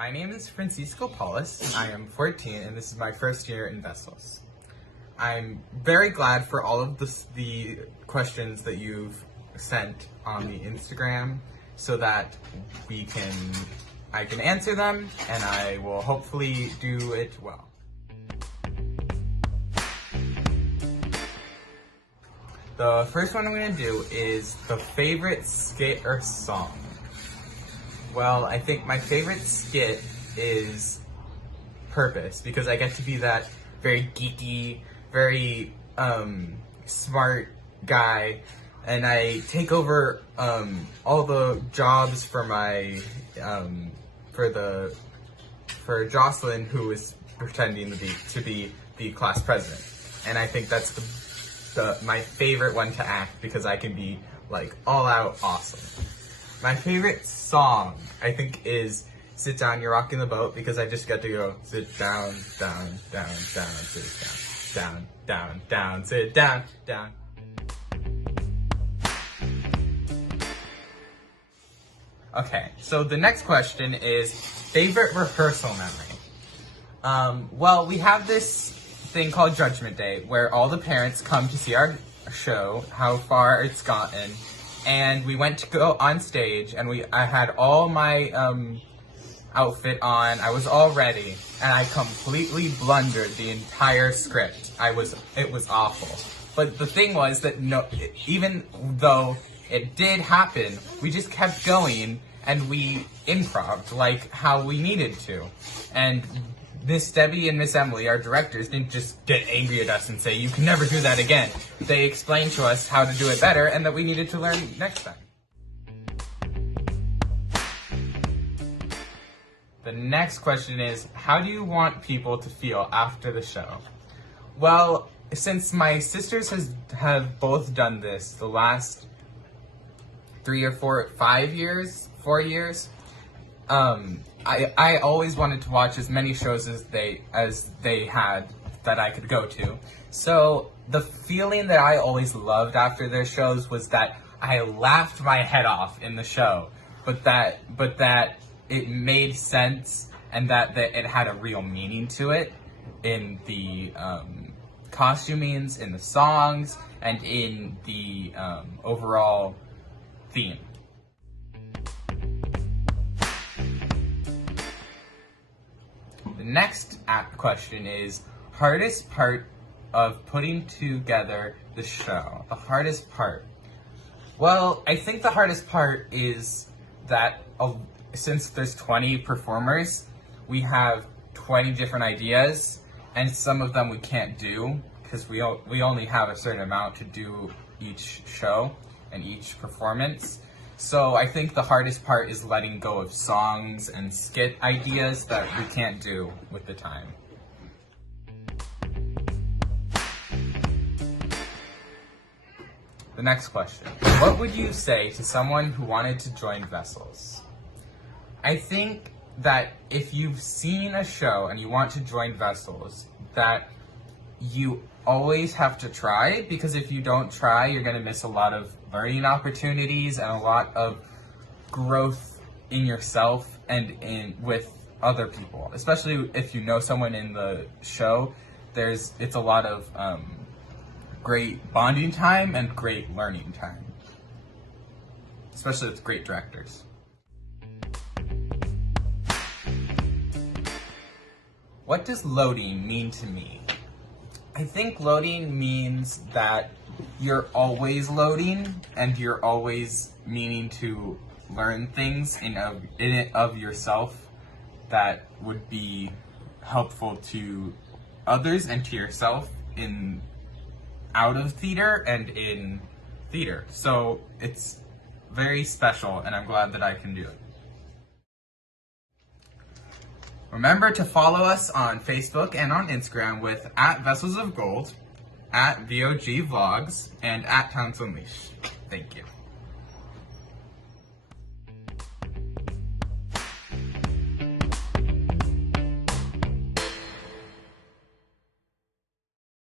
My name is Francisco Paulus. I am 14 and this is my first year in Vessels. I'm very glad for all of the questions that you've sent on the Instagram so that I can answer them and I will hopefully do it well. The first one I'm going to do is the favorite skit or song. Well, I think my favorite skit is Purpose because I get to be that very geeky, very smart guy, and I take over all the jobs for my for Jocelyn, who is pretending to be the class president, and I think that's my favorite one to act because I can be like all out awesome. My favorite song, I think, is Sit Down, You're Rocking the Boat, because I just get to go sit down, down, down, down, sit down, down, down, down, sit down, down. Okay, so the next question is favorite rehearsal memory. Well, we have this thing called Judgment Day where all the parents come to see our show, how far it's gotten. And we went to go on stage, and I had all my outfit on. I was all ready, and I completely blundered the entire script. It was awful. But the thing was that even though it did happen, we just kept going, and we improv'd like how we needed to. And Miss Debbie and Miss Emily, our directors, didn't just get angry at us and say, you can never do that again. They explained to us how to do it better and that we needed to learn next time. The next question is, how do you want people to feel after the show? Well, since my sisters have both done this the last 4 years, I always wanted to watch as many shows as they had that I could go to. So the feeling that I always loved after their shows was that I laughed my head off in the show, but that it made sense and that it had a real meaning to it in the costumings, in the songs, and in the overall theme. The next question is hardest part of putting together the show. The hardest part. Well, I think the hardest part is that since there's 20 performers, we have 20 different ideas, and some of them we can't do because we only have a certain amount to do each show and each performance. So I think the hardest part is letting go of songs and skit ideas that we can't do with the time. The next question. What would you say to someone who wanted to join Vessels? I think that if you've seen a show and you want to join Vessels, that you always have to try, because if you don't try, you're going to miss a lot of learning opportunities and a lot of growth in yourself and with other people. Especially if you know someone in the show, it's a lot of great bonding time and great learning time, especially with great directors. What does loading mean to me? I think loading means that you're always loading and you're always meaning to learn things in it of yourself that would be helpful to others and to yourself out of theater and in theater. So it's very special and I'm glad that I can do it. Remember to follow us on Facebook and on Instagram with @Vessels of Gold, @VOG Vlogs, and @Towns Unleashed. Thank you.